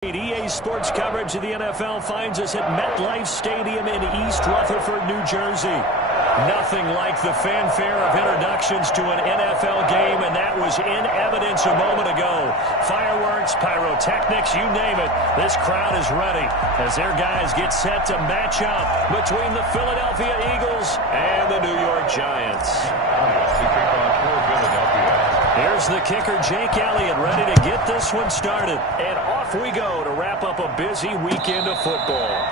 EA Sports coverage of the NFL finds us at MetLife Stadium in East Rutherford, New Jersey. Nothing like the fanfare of introductions to an NFL game, and that was in evidence a moment ago. Fireworks, pyrotechnics, you name it. This crowd is ready as their guys get set to match up between the Philadelphia Eagles and the New York Giants. Here's the kicker, Jake Elliott, ready to get this one started. And off we go to wrap up a busy weekend of football.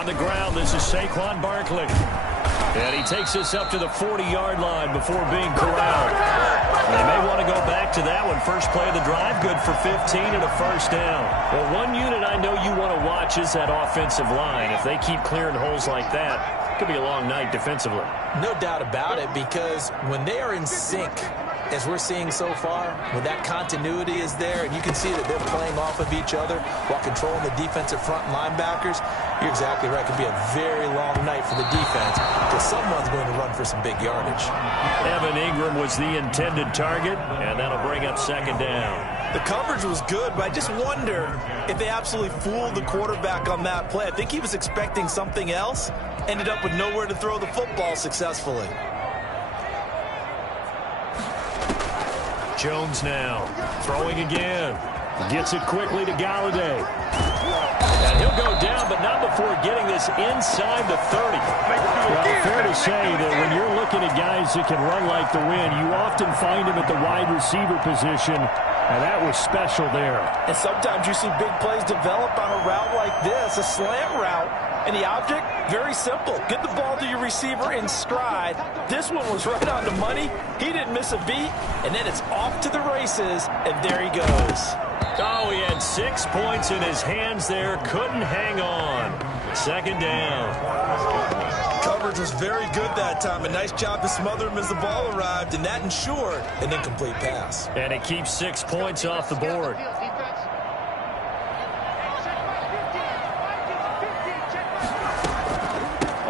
On the ground, this is Saquon Barkley. And he takes us up to the 40-yard line before being corralled. They may want to go back to that one. First play of the drive, good for 15 and a first down. Well, one unit I know you want to watch is that offensive line. If they keep clearing holes like that, it could be a long night defensively. No doubt about it, because when they are in sync, as we're seeing so far, when that continuity is there and you can see that they're playing off of each other while controlling the defensive front linebackers, you're exactly right. It could be a very long night for the defense because someone's going to run for some big yardage. Evan Ingram was the intended target, and that'll bring up second down. The coverage was good, but I just wonder if they absolutely fooled the quarterback on that play. I think he was expecting something else, ended up with nowhere to throw the football successfully. Jones now, throwing again. Gets it quickly to Galladay. And he'll go down, but not before getting this inside the 30. Well, fair to say that when you're looking at guys that can run like the wind, you often find them at the wide receiver position, and that was special there. And sometimes you see big plays develop on a route like this, a slant route. And the object, very simple. Get the ball to your receiver in stride. This one was right on the money. He didn't miss a beat. And then it's off to the races, and there he goes. Oh, he had 6 points in his hands there. Couldn't hang on. Second down. Coverage was very good that time. A nice job to smother him as the ball arrived, and that ensured an incomplete pass. And it keeps 6 points off the board.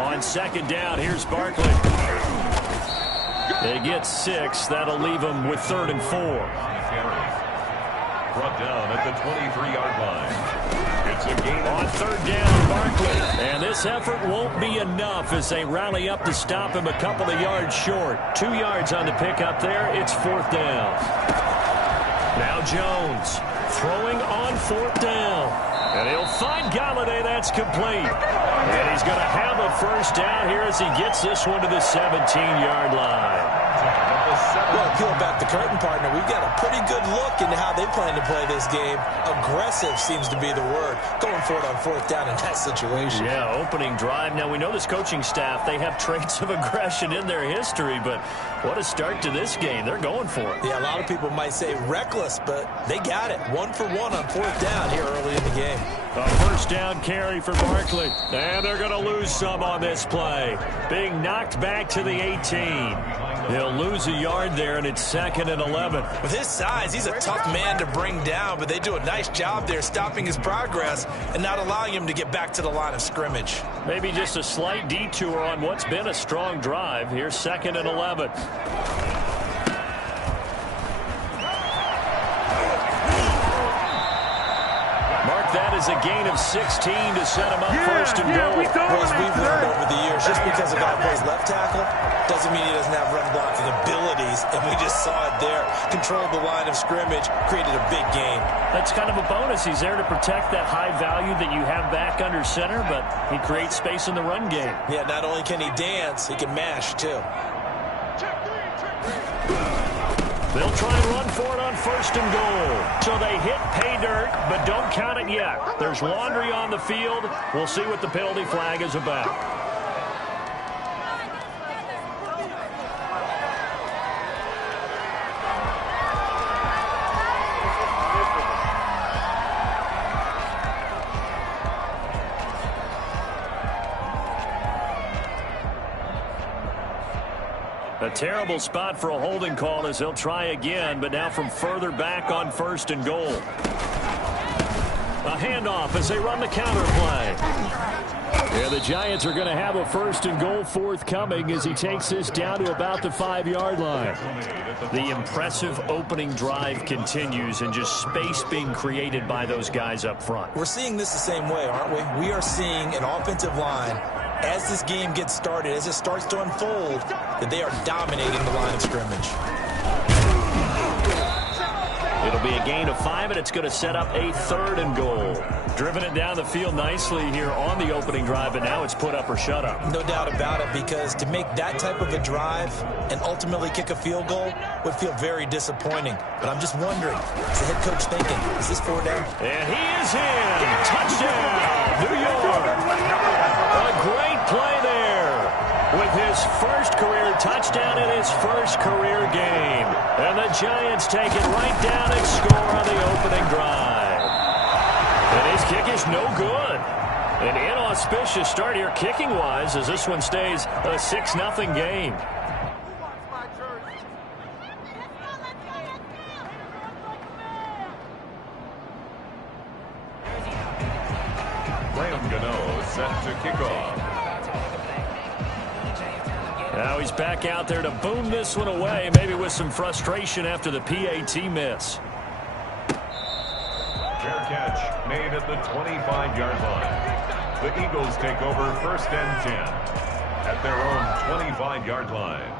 On second down, here's Barkley. They get 6. That'll leave them with 3rd and 4. Brought down at the 23-yard line. It's a gain on 3rd down, Barkley. And this effort won't be enough as they rally up to stop him a couple of yards short. 2 yards on the pickup there. It's 4th down. Now Jones throwing on 4th down. And he'll find Galladay. That's complete. And he's going to have a first down here as he gets this one to the 17-yard line. Well, peel back the curtain, partner. We've got a pretty good look into how they plan to play this game. Aggressive seems to be the word. Going for it on 4th down in that situation. Yeah, opening drive. Now, we know this coaching staff, they have traits of aggression in their history, but what a start to this game. They're going for it. Yeah, a lot of people might say reckless, but they got it. 1 for 1 on 4th down here early in the game. A first down carry for Barkley. And they're going to lose some on this play. Being knocked back to the 18. He'll lose a yard there, and it's 2nd and 11. With his size, he's a tough man to bring down, but they do a nice job there stopping his progress and not allowing him to get back to the line of scrimmage. Maybe just a slight detour on what's been a strong drive. Here's 2nd and 11. That is a gain of 16 to set him up 1st and goal. Well, as we've learned over the years, just because a guy plays left tackle doesn't mean he doesn't have run blocking abilities, and we just saw it there. Controlled the line of scrimmage, created a big gain. That's kind of a bonus. He's there to protect that high value that you have back under center, but he creates space in the run game. Yeah, not only can he dance, he can mash, too. They'll try and run for it on 1st and goal. So they hit pay dirt, but don't count it yet. There's laundry on the field. We'll see what the penalty flag is about. A terrible spot for a holding call as they'll try again, but now from further back on 1st and goal. A handoff as they run the counter play. Yeah, the Giants are going to have a 1st and goal forthcoming as he takes this down to about the 5-yard line. The impressive opening drive continues and just space being created by those guys up front. We're seeing this the same way, aren't we? We are seeing an offensive line, as this game gets started, as it starts to unfold, that they are dominating the line of scrimmage. It'll be a gain of 5, and it's going to set up a 3rd and goal. Driven it down the field nicely here on the opening drive, but now it's put up or shut up. No doubt about it, because to make that type of a drive and ultimately kick a field goal would feel very disappointing. But I'm just wondering, is the head coach thinking, is this 4 down? And he is in. Touchdown, New York. A great play there with his first career touchdown in his first career game. And the Giants take it right down and score on the opening drive. And his kick is no good. An inauspicious start here kicking-wise as this one stays a 6-0 game. Graham Gano set to kick off. Now he's back out there to boom this one away, maybe with some frustration after the PAT miss. Fair catch made at the 25-yard line. The Eagles take over 1st and 10 at their own 25-yard line.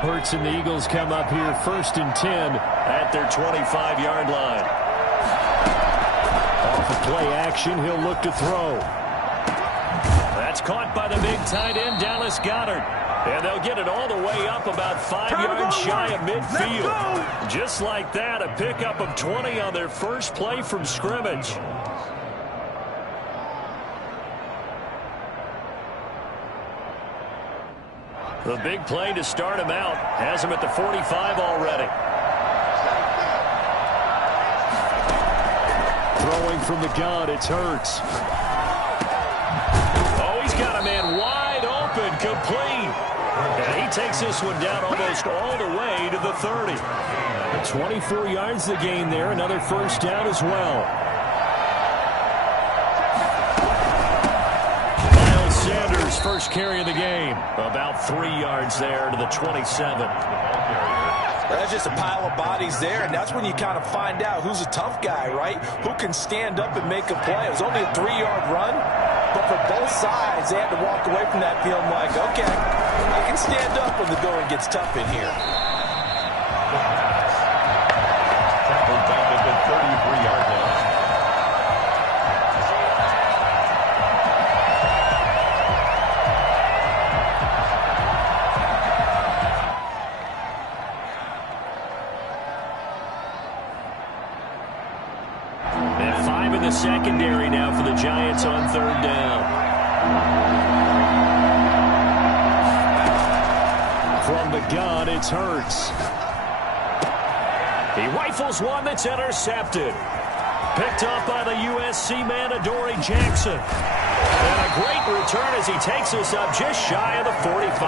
Hurts and the Eagles come up here 1st and 10 at their 25-yard line. Off of play action, he'll look to throw. That's caught by the big tight end, Dallas Goedert. And they'll get it all the way up about 5 yards shy of midfield. Just like that, a pickup of 20 on their first play from scrimmage. The big play to start him out. Has him at the 45 already. Throwing from the gun, it's Hurts. Oh, he's got a man wide open, complete. And he takes this one down almost all the way to the 30. 24 yards the gain there. Another first down as well. Miles Sanders, first carry of the game. About 3 yards there to the 27. That's just a pile of bodies there, and that's when you kind of find out who's a tough guy, right? Who can stand up and make a play. It was only a 3-yard run, but for both sides, they had to walk away from that feeling like, okay, I can stand up when the going gets tough in here. Tackled back at the 33-yard line. And 5 in the secondary now for the Giants on 3rd down. From the gun, it's Hurts. He rifles one that's intercepted. Picked up by the USC man, Adoree Jackson. And a great return as he takes us up just shy of the 45.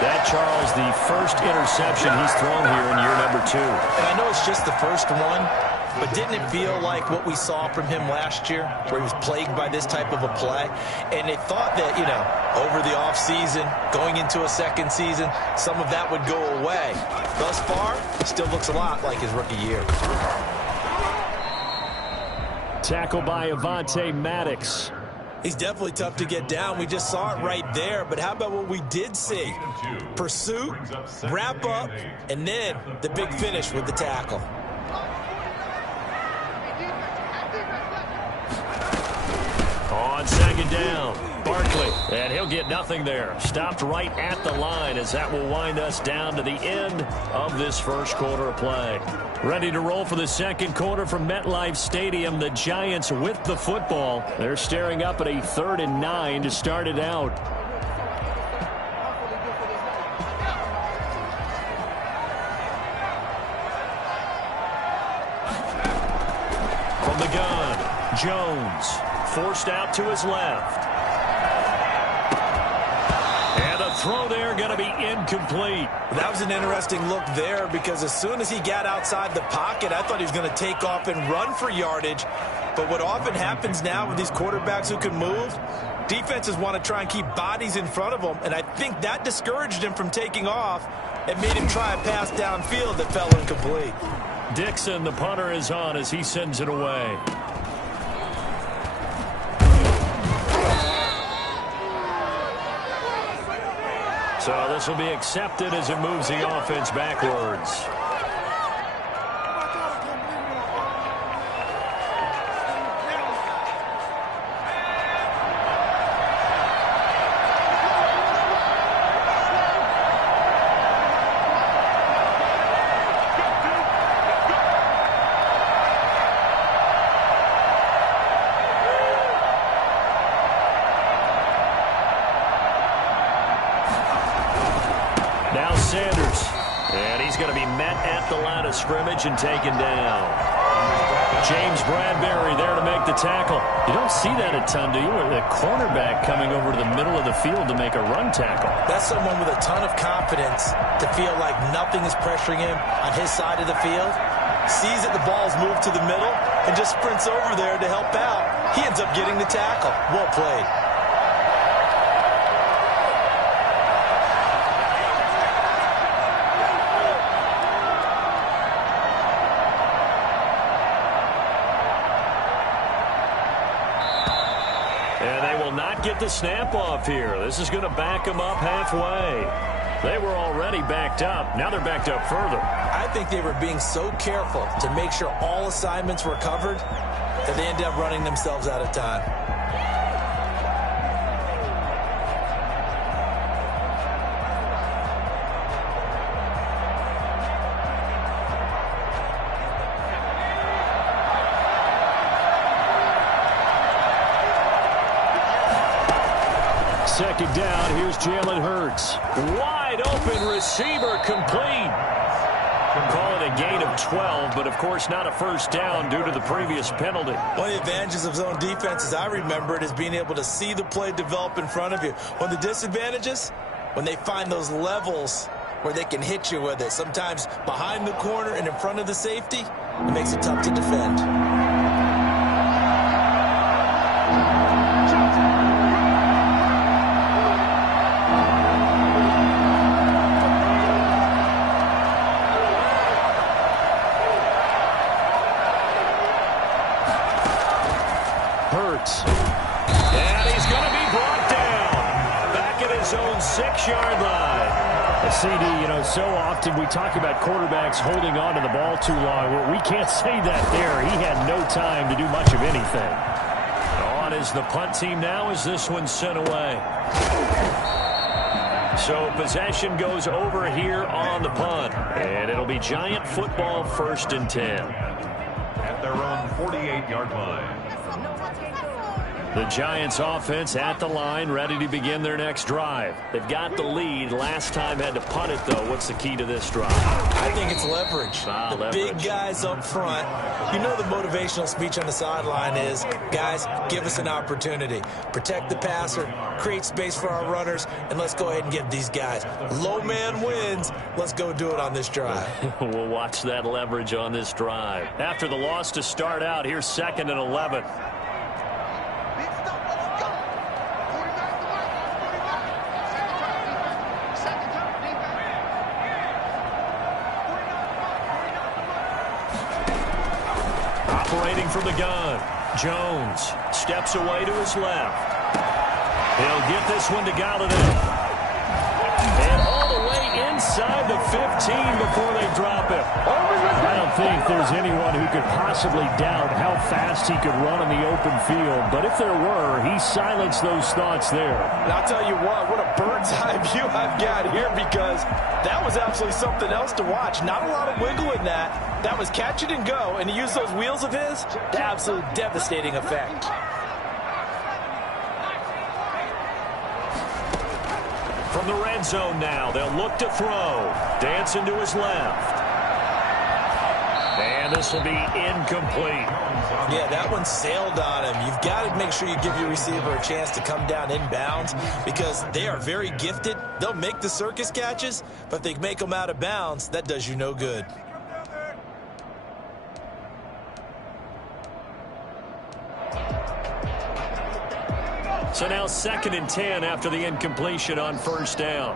That, Charles, the first interception he's thrown here in year number 2. And I know it's just the first one, but didn't it feel like what we saw from him last year, where he was plagued by this type of a play? And they thought that, you know, over the offseason, going into a second season, some of that would go away. Thus far, still looks a lot like his rookie year. Tackle by Avonte Maddox. He's definitely tough to get down. We just saw it right there. But how about what we did see? Pursuit, wrap up, and then the big finish with the tackle. On 2nd down, Barkley. And he'll get nothing there. Stopped right at the line as that will wind us down to the end of this first quarter of play. Ready to roll for the second quarter from MetLife Stadium. The Giants with the football. They're staring up at a 3rd and 9 to start it out. From the gun, Jones. Forced out to his left. And a throw there going to be incomplete. That was an interesting look there because as soon as he got outside the pocket, I thought he was going to take off and run for yardage. But what often happens now with these quarterbacks who can move, defenses want to try and keep bodies in front of them, and I think that discouraged him from taking off and made him try a pass downfield that fell incomplete. Dixon, the punter, is on as he sends it away. So this will be accepted as it moves the offense backwards. Now Sanders, and he's going to be met at the line of scrimmage and taken down. James Bradbury there to make the tackle. You don't see that a ton, do you? The cornerback coming over to the middle of the field to make a run tackle. That's someone with a ton of confidence to feel like nothing is pressuring him on his side of the field. Sees that the ball's moved to the middle and just sprints over there to help out. He ends up getting the tackle. Well played. Get the snap off here. This is going to back them up halfway. They were already backed up. Now they're backed up further. I think they were being so careful to make sure all assignments were covered that they ended up running themselves out of time. Second down, here's Jalen Hurts. Wide open receiver, complete. Call it a gain of 12, but of course not a first down due to the previous penalty. One of the advantages of zone defense, as I remember it, is being able to see the play develop in front of you. One of the disadvantages, when they find those levels where they can hit you with it, sometimes behind the corner and in front of the safety, it makes it tough to defend. And he's going to be brought down back at his own 6-yard line. CD, so often we talk about quarterbacks holding on to the ball too long. Well, we can't say that there. He had no time to do much of anything. On is the punt team now as this one's sent away. So possession goes over here on the punt. And it'll be Giant football 1st and 10. At their own 48-yard line. The Giants offense at the line, ready to begin their next drive. They've got the lead. Last time had to punt it, though. What's the key to this drive? I think it's leverage. Leverage. Big guys up front. You know the motivational speech on the sideline is, guys, give us an opportunity. Protect the passer, create space for our runners, and let's go ahead and give these guys. Low man wins. Let's go do it on this drive. We'll watch that leverage on this drive. After the loss to start out, here's 2nd and 11. Operating from the gun, Jones steps away to his left. He'll get this one to Galladay. And all the way inside the 15 before they drop it. I don't think there's anyone who could possibly doubt how fast he could run in the open field. But if there were, he silenced those thoughts there. And I'll tell you what a bird's eye view I've got here, because that was absolutely something else to watch. Not a lot of wiggle in that. That was catch it and go, and he used those wheels of his to absolute devastating effect. From the red zone now, they'll look to throw. Dancing to his left. And this will be incomplete. Yeah, that one sailed on him. You've got to make sure you give your receiver a chance to come down inbounds because they are very gifted. They'll make the circus catches, but if they make them out of bounds, that does you no good. So now 2nd and 10 after the incompletion on first down.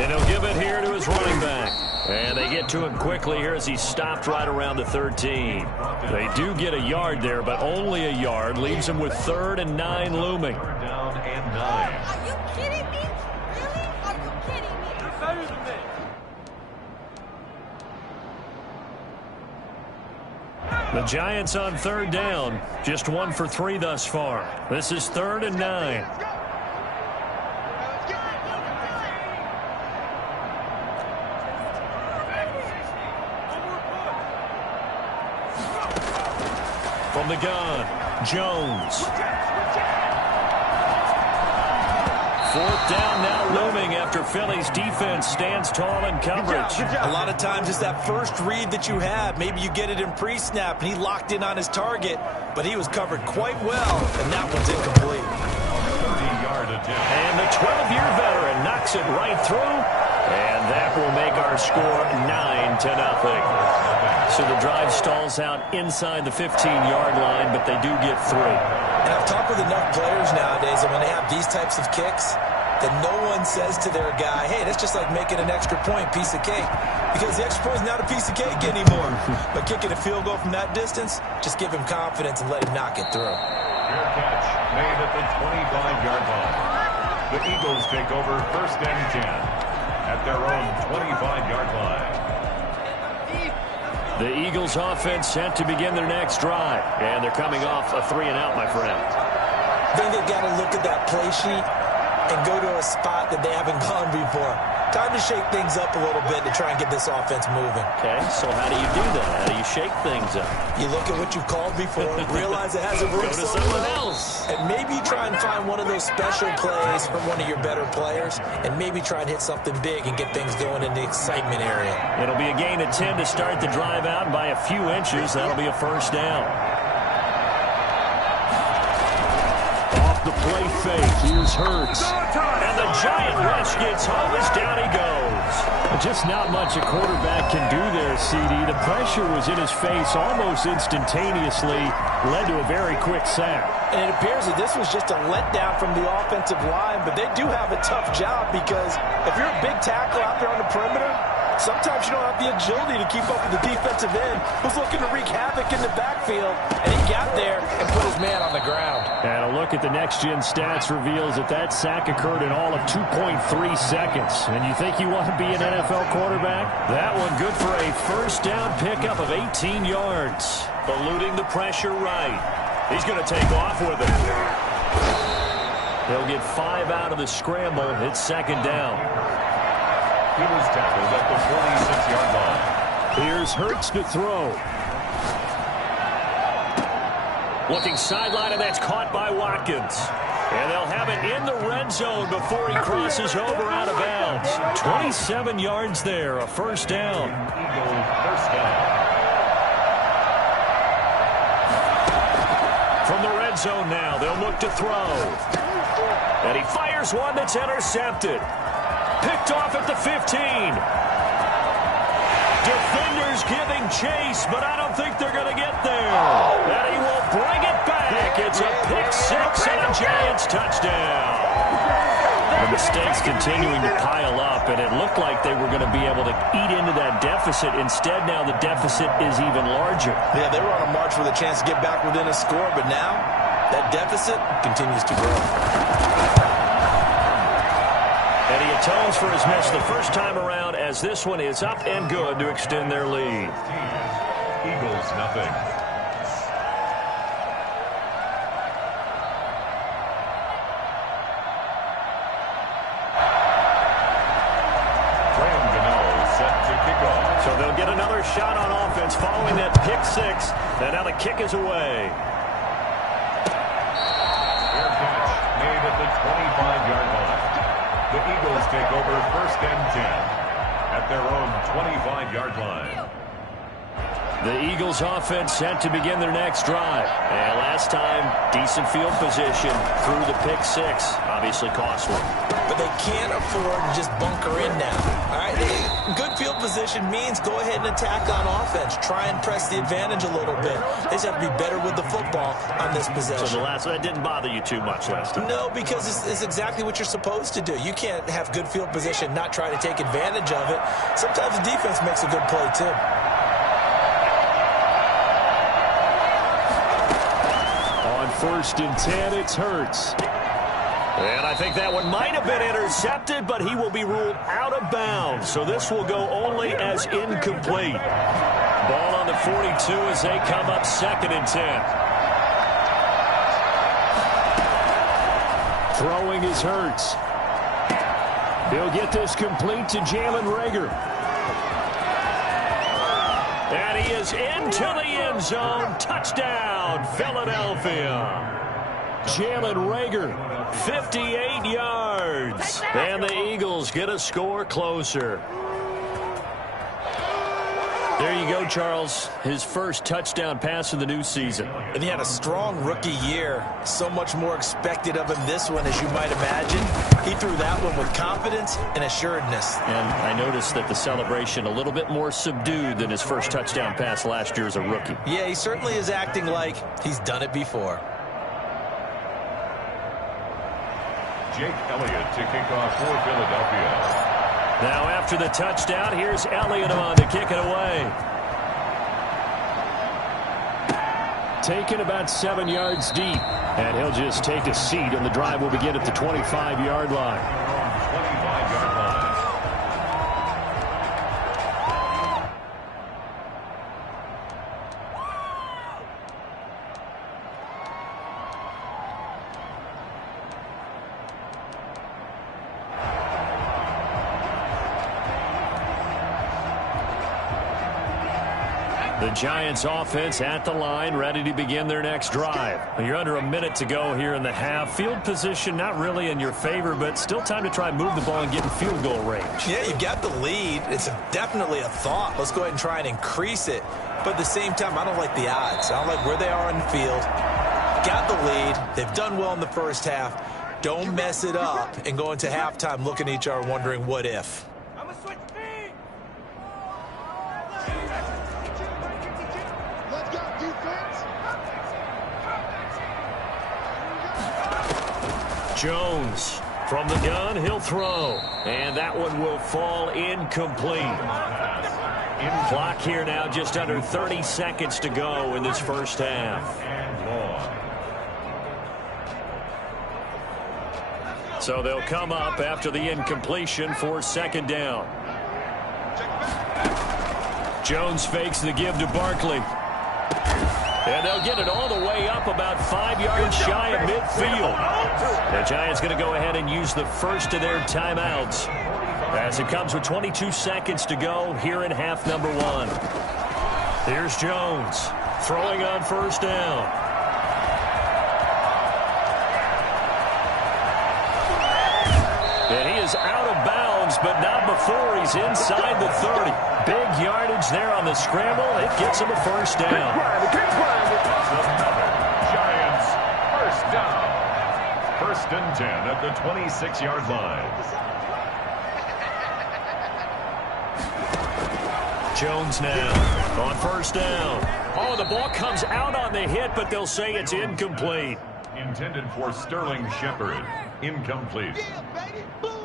And he'll give it here to his running back. And they get to him quickly here as he's stopped right around the 13. They do get a yard there, but only a yard. Leaves him with 3rd and 9 looming. Down and 9. Are you kidding me? Really? Are you kidding me? You're better than this. The Giants on 3rd down. Just 1 for 3 thus far. This is 3rd and 9. From the gun, Jones. 4th down now looming after Philly's defense stands tall in coverage. A lot of times it's that first read that you have. Maybe you get it in pre-snap, and he locked in on his target, but he was covered quite well, and that one's incomplete. 30-yard attempt. And the 12-year veteran knocks it right through, and that will make our score 9-0. So the drive stalls out inside the 15-yard line, but they do get 3. And I've talked with enough players nowadays, and when they have these types of kicks, that no one says to their guy, hey, that's just like making an extra point, piece of cake. Because the extra point is not a piece of cake anymore. But kicking a field goal from that distance, just give him confidence and let him knock it through. Fair catch made at the 25-yard line. The Eagles take over 1st and 10 at their own 25-yard line. The Eagles offense set to begin their next drive. And they're coming off a 3-and-out, my friend. I think they've got to look at that play sheet and go to a spot that they haven't gone before. Time to shake things up a little bit to try and get this offense moving. Okay, so how do you do that? How do you shake things up? You look at what you've called before, realize it hasn't worked Go to so someone well, else. and maybe try and find one of those special plays from one of your better players, and maybe try and hit something big and get things going in the excitement area. It'll be a gain of 10 to start the drive out, and by a few inches, that'll be a 1st down. Off the play fake, here's Hurts. And the giant rush gets home as down he goes. Just not much a quarterback can do there, CD. The pressure was in his face almost instantaneously, led to a very quick sack. And it appears that this was just a letdown from the offensive line, but they do have a tough job because if you're a big tackle out there on the perimeter, sometimes you don't have the agility to keep up with the defensive end who's looking to wreak havoc in the backfield, and he got there and put his man on the ground. And a look at the next-gen stats reveals that that sack occurred in all of 2.3 seconds. And you think you want to be an NFL quarterback? That one good for a 1st down pickup of 18 yards. Eluding the pressure right. He's going to take off with it. He'll get 5 out of the scramble. It's 2nd down. He was tackled at the 46-yard line. Here's Hurts to throw. Looking sideline, and that's caught by Watkins. And they'll have it in the red zone before he crosses over out of bounds. 27 yards there, a 1st down. Eagles 1st down. From the red zone now, they'll look to throw. And he fires one that's intercepted. Picked off at the 15. Defenders giving chase, but I don't think they're going to get there. And he will bring it back. It's a pick 6 and a Giants touchdown. The mistakes continuing to pile up, and it looked like they were going to be able to eat into that deficit. Instead, now the deficit is even larger. Yeah, they were on a march with a chance to get back within a score, but now that deficit continues to grow. And he atones for his miss the first time around as this one is up and good to extend their lead. Eagles nothing. Graham Gano set to kick off. So they'll get another shot on offense following that pick 6. And now the kick is away. Fair catch made at the 25-yard line. The Eagles take over 1st and 10 at their own 25-yard line. The Eagles offense set to begin their next drive. And last time, decent field position through the pick six. Obviously costly. But they can't afford to just bunker in now. All right, good field position means go ahead and attack on offense. Try and press the advantage a little bit. They just have to be better with the football on this possession. So that didn't bother you too much last time? No, because it's exactly what you're supposed to do. You can't have good field position, not try to take advantage of it. Sometimes the defense makes a good play, too. First and 10, it's Hurts. And I think that one might have been intercepted, but he will be ruled out of bounds. So this will go only as incomplete. Ball on the 42 as they come up 2nd and 10. Throwing is Hurts. He'll get this complete to Jalen Reagor. And he is into the end zone. Touchdown, Philadelphia. Jalen Reagor, 58 yards. And the Eagles get a score closer. There you go, Charles. His first touchdown pass of the new season. And he had a strong rookie year. So much more expected of him this one, as you might imagine. He threw that one with confidence and assuredness. And I noticed that the celebration a little bit more subdued than his first touchdown pass last year as a rookie. Yeah, he certainly is acting like he's done it before. Jake Elliott to kick off for Philadelphia. Now after the touchdown, here's Elliott on to kick it away. Taken about 7 yards deep. And he'll just take a seat, and the drive will begin at the 25-yard line. 25-yard line. The Giants offense at the line, ready to begin their next drive. You're under a minute to go here in the half. Field position not really in your favor, but still time to try and move the ball and get in field goal range. Yeah, you've got the lead. It's definitely a thought. Let's go ahead and try and increase it. But at the same time, I don't like the odds. I don't like where they are on the field. Got the lead. They've done well in the first half. Don't mess it up and go into halftime looking at each other wondering what if. Jones from the gun, he'll throw. And that one will fall incomplete. Clock here now, just under 30 seconds to go in this first half. So they'll come up after the incompletion for 2nd down. Jones fakes the give to Barkley. And they'll get it all the way up about 5 yards shy of midfield. The Giants going to go ahead and use the first of their timeouts as it comes with 22 seconds to go here in half number 1. Here's Jones throwing on 1st down. And he is out of bounds, but not before he's inside the 30. Big yardage there on the scramble. It gets him a 1st down. Giants, 1st down. 1st and 10 at the 26-yard line. Jones now on 1st down. Oh, the ball comes out on the hit, but they'll say it's incomplete. Intended for Sterling Shepard. Incomplete.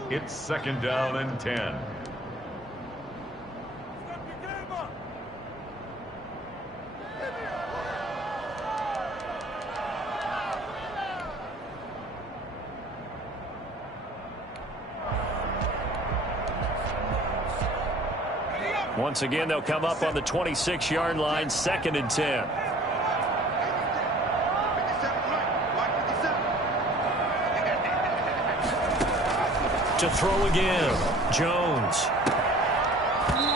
It's 2nd down and 10. Once again, they'll come up on the 26-yard line, 2nd and 10. To throw again, Jones.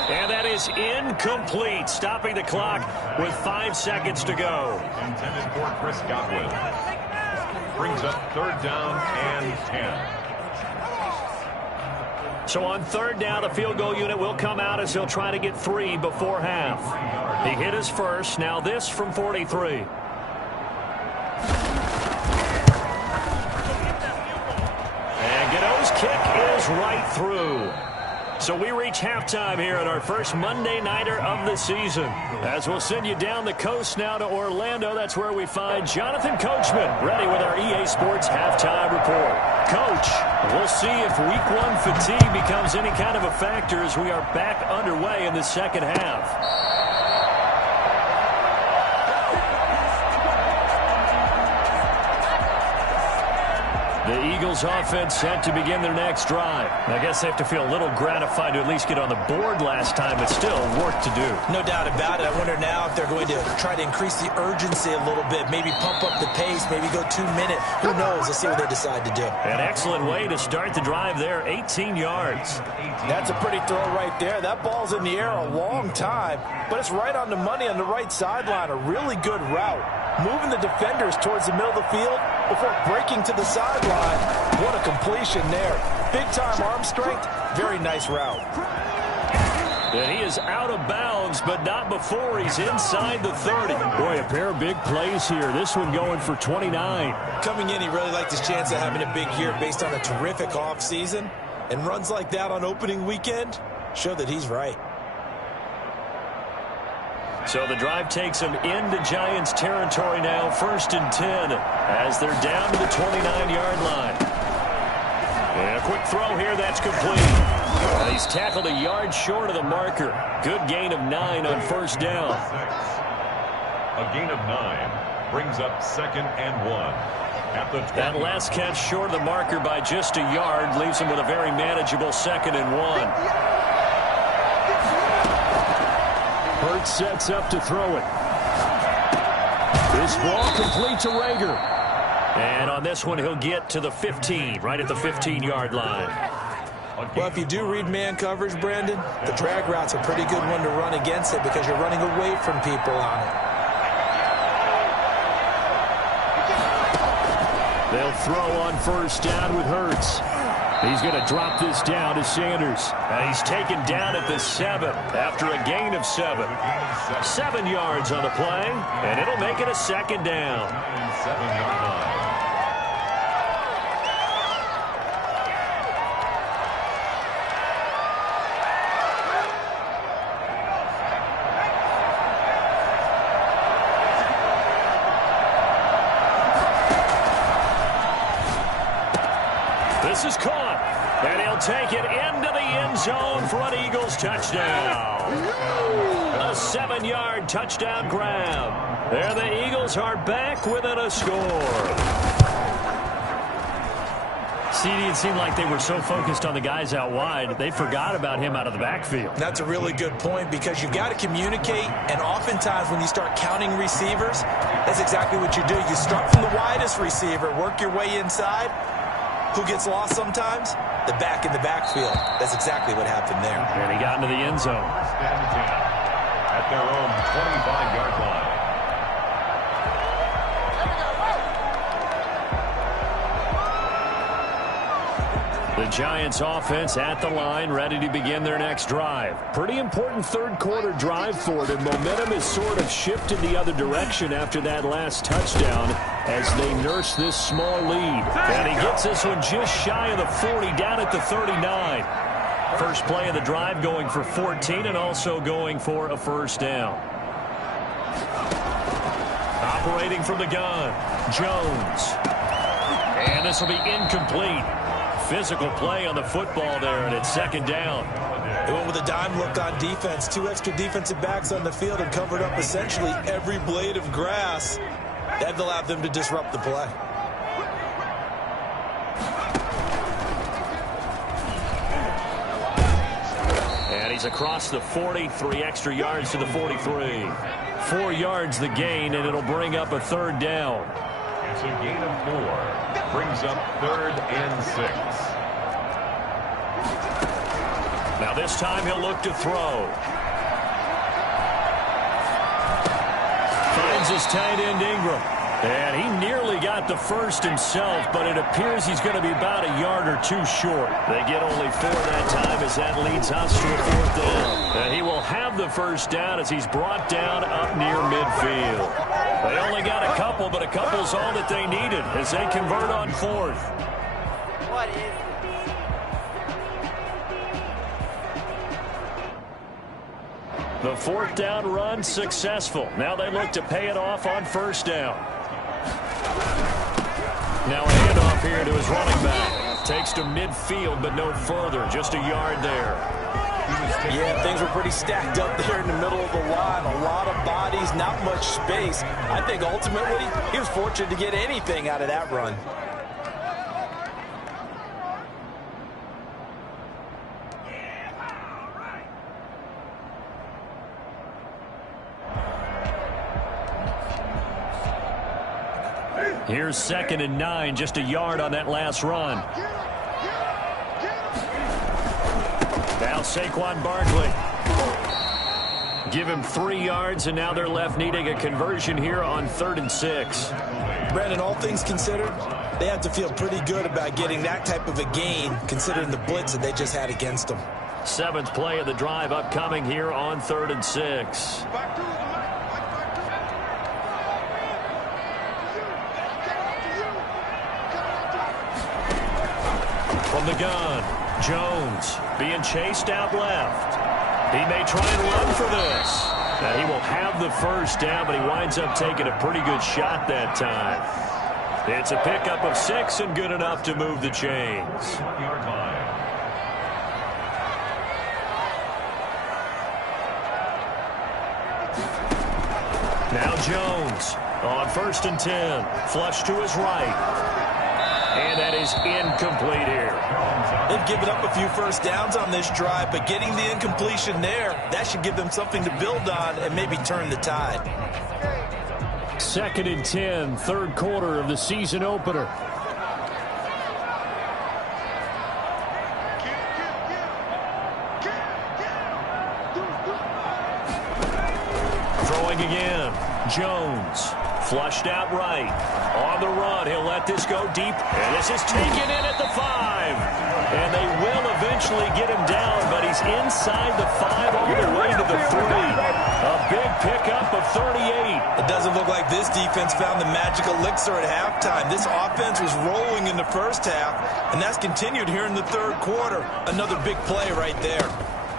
And that is incomplete, stopping the clock with 5 seconds to go. Intended for Chris Godwin. Brings up 3rd down and 10. So on third down, the field goal unit will come out as he'll try to get 3 before half. He hit his first. Now this from 43. And Gano's kick is right through. So we reach halftime here at our first Monday Nighter of the season. As we'll send you down the coast now to Orlando, that's where we find Jonathan Coachman, ready with our EA Sports Halftime Report. Coach, we'll see if Week 1 fatigue becomes any kind of a factor as we are back underway in the second half. The Eagles offense set to begin their next drive. I guess they have to feel a little gratified to at least get on the board last time, but still work to do. No doubt about it. I wonder now if they're going to try to increase the urgency a little bit, maybe pump up the pace, maybe go 2 minute. Who knows? Let's see what they decide to do. An excellent way to start the drive there, 18 yards. That's a pretty throw right there. That ball's in the air a long time, but it's right on the money on the right sideline. A really good route. Moving the defenders towards the middle of the field before breaking to the sideline. What a completion there. Big-time arm strength. Very nice route. And he is out of bounds, but not before he's inside the 30. Boy, a pair of big plays here. This one going for 29. Coming in, he really liked his chance of having a big year based on a terrific offseason. And runs like that on opening weekend show that he's right. So the drive takes them into Giants territory now, 1st and 10, as they're down to the 29-yard line. And a quick throw here, that's complete. And he's tackled a yard short of the marker. Good gain of 9 on first down. A gain of 9 brings up 2nd and 1. At the 20. That last catch short of the marker by just a yard leaves him with a very manageable 2nd and 1. Hurts sets up to throw it. This ball complete to Rager. And on this one, he'll get to the 15, right at the 15-yard line. Well, if you do read man coverage, Brandon, the drag route's a pretty good one to run against it because you're running away from people on it. They'll throw on first down with Hurts. He's going to drop this down to Sanders. And he's taken down at the 7 after a gain of 7. 7 yards on the play, and it'll make it a 2nd down. 7-yard line. This is caught, and he'll take it into the end zone for an Eagles touchdown. A 7-yard touchdown grab. There the Eagles are back within a score. CD, it seemed like they were so focused on the guys out wide, they forgot about him out of the backfield. That's a really good point because you've got to communicate, and oftentimes when you start counting receivers, that's exactly what you do. You start from the widest receiver, work your way inside. Who gets lost sometimes? The back in the backfield. That's exactly what happened there. And he got into the end zone. 1st and 10 at their own 25-yard line. The Giants offense at the line, ready to begin their next drive. Pretty important third quarter drive for them. Momentum has sort of shifted the other direction after that last touchdown as they nurse this small lead. And he gets this one just shy of the 40, down at the 39. First play of the drive going for 14 and also going for a first down. Operating from the gun, Jones. And this will be incomplete. Physical play on the football there, and it's 2nd down. They went with a dime look on defense. 2 extra defensive backs on the field and covered up essentially every blade of grass. That allowed them to disrupt the play. And he's across the 40, 3 extra yards to the 43. 4 yards the gain, and it'll bring up a 3rd down. It's a gain of 4. Brings up 3rd and 6. Now this time he'll look to throw. Finds his tight end Ingram. And he nearly got the first himself, but it appears he's going to be about a yard or two short. They get only 4 that time as that leads us to a 4th down. And he will have the first down as he's brought down up near midfield. They only got a couple, but a couple's all that they needed as they convert on 4th. What is The 4th down run successful. Now they look to pay it off on 1st down. Now a handoff here to his running back. Takes to midfield, but no further. Just a yard there. Yeah, things were pretty stacked up there in the middle of the line. A lot of bodies, not much space. I think ultimately he was fortunate to get anything out of that run. Here's 2nd and 9, just a yard on that last run. Now Saquon Barkley. Give him 3 yards, and now they're left needing a conversion here on 3rd and 6. Brandon, all things considered, they have to feel pretty good about getting that type of a gain, considering the blitz that they just had against them. 7th play of the drive upcoming here on 3rd and 6. From the gun, Jones being chased out left. He may try and run for this. Now he will have the first down, but he winds up taking a pretty good shot that time. It's a pickup of 6 and good enough to move the chains. Now Jones on 1st and 10. Flush to his right. And that is incomplete here. They've given up a few first downs on this drive, but getting the incompletion there, that should give them something to build on and maybe turn the tide. 2nd and 10, 3rd quarter of the season opener. Throwing again. Jones. Flushed out right. On the run, he'll let this go deep. And this is taken in at the 5. And they will eventually get him down, but he's inside the 5 all the way to the 3. A big pickup of 38. It doesn't look like this defense found the magical elixir at halftime. This offense was rolling in the first half, and that's continued here in the 3rd quarter. Another big play right there.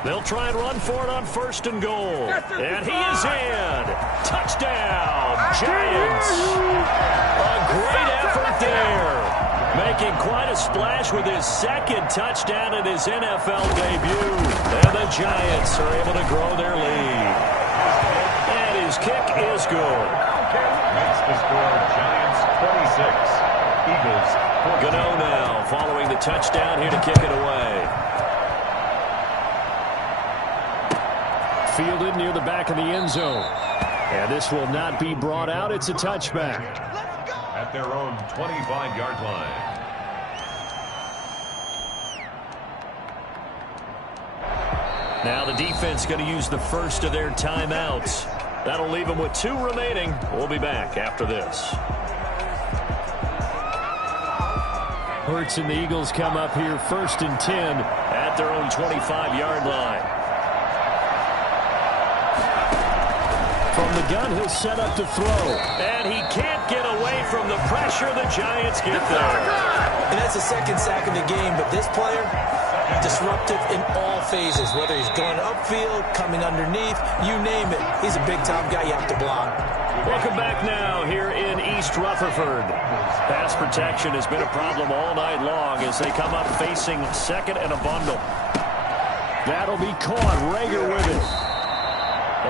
They'll try and run for it on 1st and goal. And he is in. Touchdown, Giants. A great effort there. Making quite a splash with his 2nd touchdown in his NFL debut. And the Giants are able to grow their lead. And his kick is good. Makes the score Giants 26, Eagles 14. Gano now following the touchdown here to kick it away. Fielded near the back of the end zone. And this will not be brought out. It's a touchback. At their own 25-yard line. Now the defense going to use the first of their timeouts. That'll leave them with 2 remaining. We'll be back after this. Hurts and the Eagles come up here 1st and 10 at their own 25-yard line. From the gun, he'll set up to throw. And he can't get away from the pressure. The Giants get there. And that's the 2nd sack of the game, but this player, disruptive in all phases, whether he's going upfield, coming underneath, you name it. He's a big-time guy you have to block. Welcome back now here in East Rutherford. Pass protection has been a problem all night long as they come up facing 2nd and a bundle. That'll be caught. Rager with it.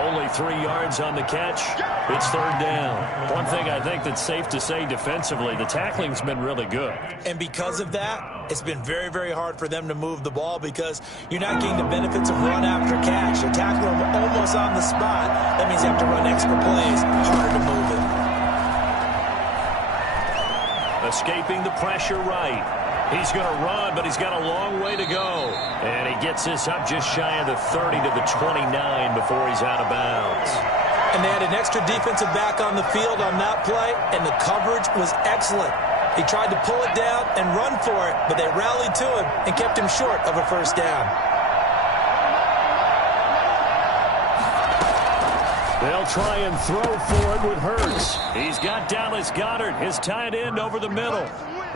Only 3 yards on the catch. It's 3rd down. One thing I think that's safe to say defensively, the tackling's been really good. And because of that, it's been very, very hard for them to move the ball because you're not getting the benefits of run after catch. You tackle them almost on the spot. That means you have to run extra plays. Harder to move it. Escaping the pressure right. He's going to run, but he's got a long way to go. And he gets this up just shy of the 30 to the 29 before he's out of bounds. And they had an extra defensive back on the field on that play, and the coverage was excellent. He tried to pull it down and run for it, but they rallied to him and kept him short of a first down. They'll try and throw for it with Hurts. He's got Dallas Goedert, his tight end, over the middle.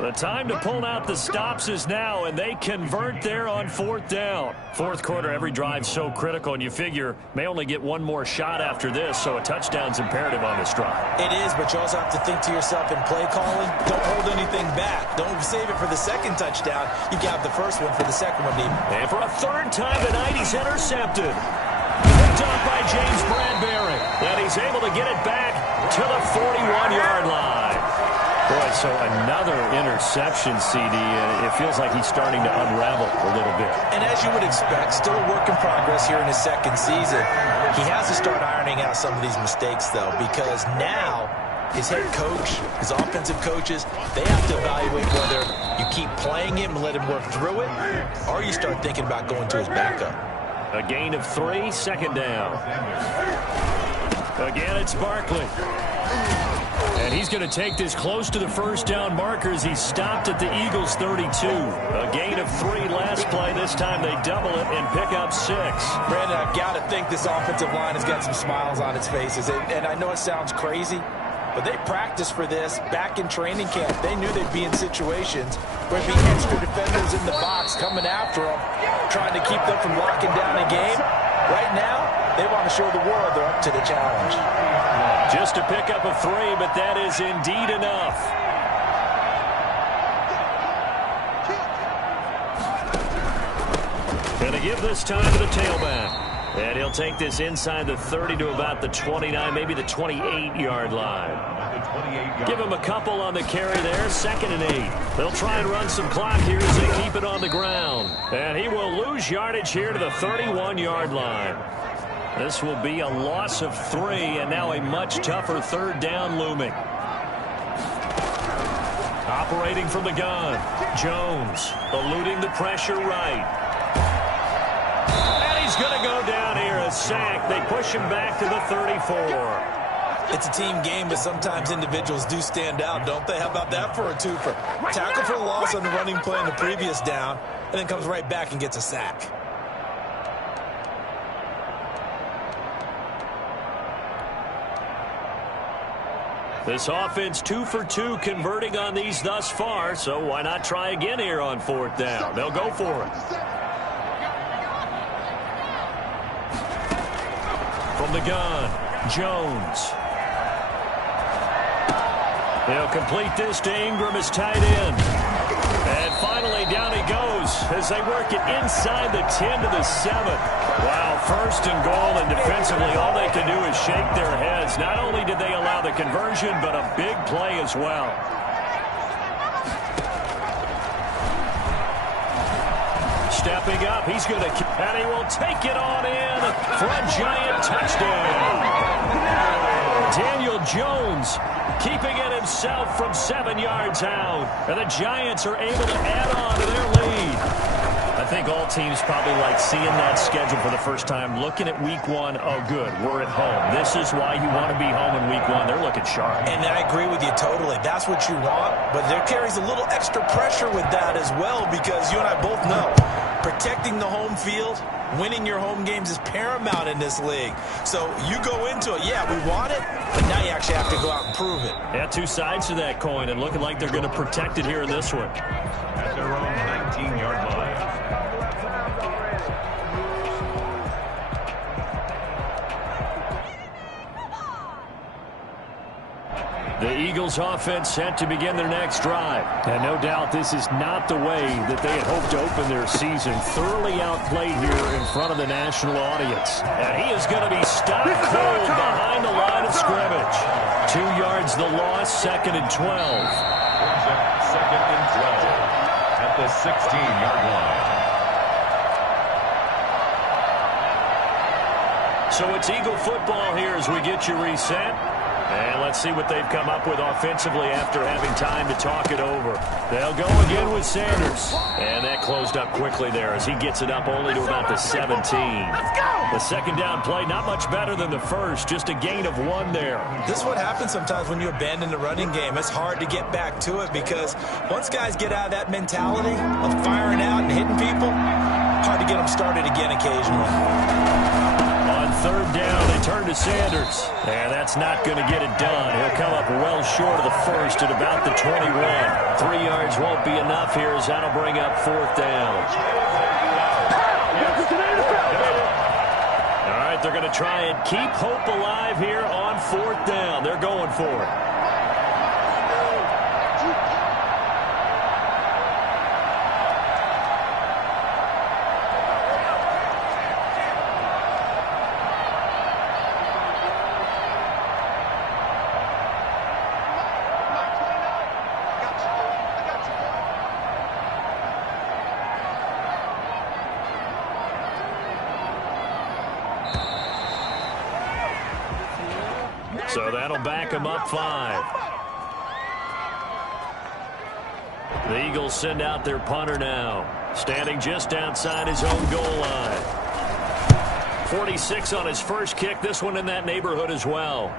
The time to pull out the stops is now, and they convert there on 4th down. Fourth quarter, every drive so critical, and you figure may only get one more shot after this, so a touchdown's imperative on this drive. It is, but you also have to think to yourself in play calling, don't hold anything back. Don't save it for the second touchdown. You can have the first one for the second one, even. And for a third time tonight, he's intercepted. Picked up by James Bradbury, and he's able to get it back to the 41-yard line. Boy, so another interception, CD, and it feels like he's starting to unravel a little bit. And as you would expect, still a work in progress here in his second season. He has to start ironing out some of these mistakes, though, because now his head coach, his offensive coaches, they have to evaluate whether you keep playing him and let him work through it, or you start thinking about going to his backup. A gain of 3, second down. Again, it's Barkley. And he's going to take this close to the first down markers. He stopped at the Eagles' 32. A gain of 3 last play. This time they double it and pick up 6. Brandon, I've got to think this offensive line has got some smiles on its faces. And I know it sounds crazy, but they practiced for this back in training camp. They knew they'd be in situations where there'd be extra defenders in the box coming after them, trying to keep them from locking down a game. Right now, they want to show the world they're up to the challenge. Just to pick up a 3, but that is indeed enough. Going to give this time to the tailback. And he'll take this inside the 30 to about the 29, maybe the 28-yard line. Give him a couple on the carry there, 2nd and 8. They'll try and run some clock here as they keep it on the ground. And he will lose yardage here to the 31-yard line. This will be a loss of 3, and now a much tougher 3rd down looming. Operating from the gun, Jones eluding the pressure right. And he's going to go down here, a sack. They push him back to the 34. It's a team game, but sometimes individuals do stand out, don't they? How about that for a twofer? Tackle for loss on the running play in the previous down, and then comes right back and gets a sack. This offense 2 for 2 converting on these thus far, so why not try again here on 4th down? They'll go for it. From the gun, Jones. They'll complete this to Ingram as tight end. And finally down he goes as they work it inside the 10 to the 7. Wow, 1st and goal, and defensively all they can do is shake their heads. Not only did they allow the conversion, but a big play as well. Stepping up, he's going to, and he will take it on in for a giant touchdown. Daniel Jones keeping it himself from 7 yards out. And the Giants are able to add on to their lead. I think all teams probably like seeing that schedule for the first time, looking at week 1. Oh, good, we're at home. This is why you want to be home in week 1. They're looking sharp. And I agree with you totally. That's what you want, but there carries a little extra pressure with that as well, because you and I both know protecting the home field, winning your home games is paramount in this league. So you go into it, yeah, we want it, but now you actually have to go out and prove it. Yeah, 2 sides to that coin, and looking like they're going to protect it here in this one. At their own 19-yard line. The Eagles offense set to begin their next drive. And no doubt this is not the way that they had hoped to open their season. Thoroughly outplayed here in front of the national audience. And he is going to be stopped cold behind the line of scrimmage. 2 yards the loss, 2nd and 12. 2nd and 12 at the 16-yard line. So it's Eagle football here as we get you reset. And let's see what they've come up with offensively after having time to talk it over. They'll go again with Sanders. And that closed up quickly there as he gets it up only to about the 17. Let's go! The second down play, not much better than the first, just a gain of 1 there. This is what happens sometimes when you abandon the running game. It's hard to get back to it because once guys get out of that mentality of firing out and hitting people, hard to get them started again occasionally. On third down, they turn to Sanders. And that's not going to get it done. He'll come up well short of the first at about the 21. 3 yards won't be enough here as that'll bring up fourth down. All right, they're going to try and keep hope alive here on fourth down. They're going for it. So that'll back him up 5. The Eagles send out their punter now, standing just outside his own goal line. 46 on his first kick, this one in that neighborhood as well.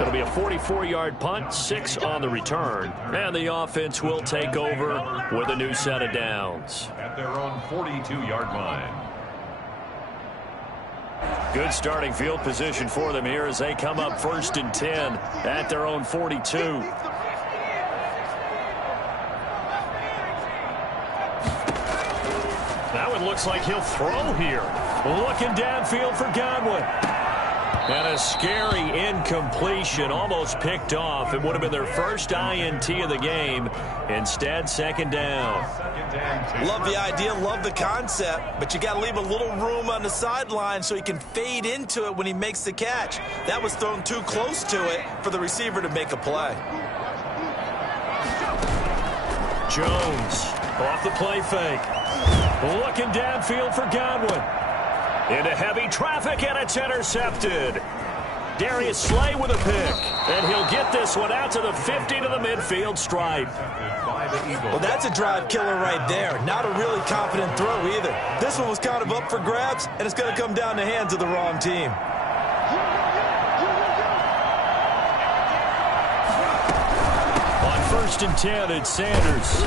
It'll be a 44-yard punt, 6 on the return, and the offense will take over with a new set of downs. At their own 42-yard line. Good starting field position for them here as they come up 1st and 10 at their own 42. That one looks like he'll throw here. Looking downfield for Godwin. And a scary incompletion, almost picked off. It would have been their first INT of the game. Instead, second down. Love the idea, love the concept, but you got to leave a little room on the sideline so he can fade into it when he makes the catch. That was thrown too close to it for the receiver to make a play. Jones off the play fake. Looking downfield for Godwin. Into heavy traffic, and it's intercepted. Darius Slay with a pick. And he'll get this one out to the 50 to the midfield stripe. Well, that's a drive killer right there. Not a really confident throw either. This one was kind of up for grabs, and it's going to come down the hands of the wrong team. On 1st and 10, it's Sanders.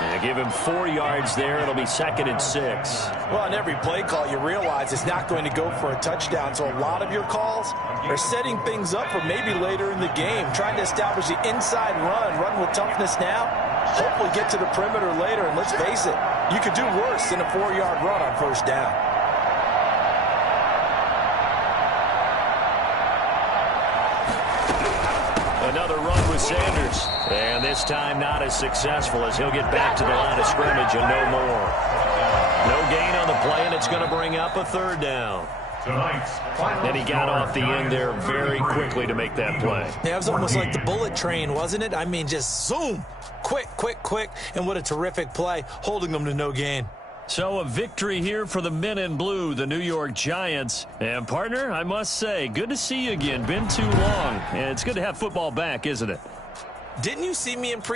They give him 4 yards there. It'll be 2nd and 6. Well, on every play call, you realize it's not going to go for a touchdown. So a lot of your calls are setting things up for maybe later in the game, trying to establish the inside run with toughness now, hopefully get to the perimeter later. And let's face it, you could do worse than a 4-yard run on 1st down. Another run with Sanders. And this time not as successful as he'll get back to the line of scrimmage and no more. No gain on the play, and it's going to bring up a 3rd down. And he got off the end there very quickly to make that play. Yeah, it was almost like the bullet train, wasn't it? I mean, just zoom. Quick, quick, quick. And what a terrific play, holding them to no gain. So a victory here for the men in blue, the New York Giants. And, partner, I must say, good to see you again. Been too long. And it's good to have football back, isn't it? Didn't you see me in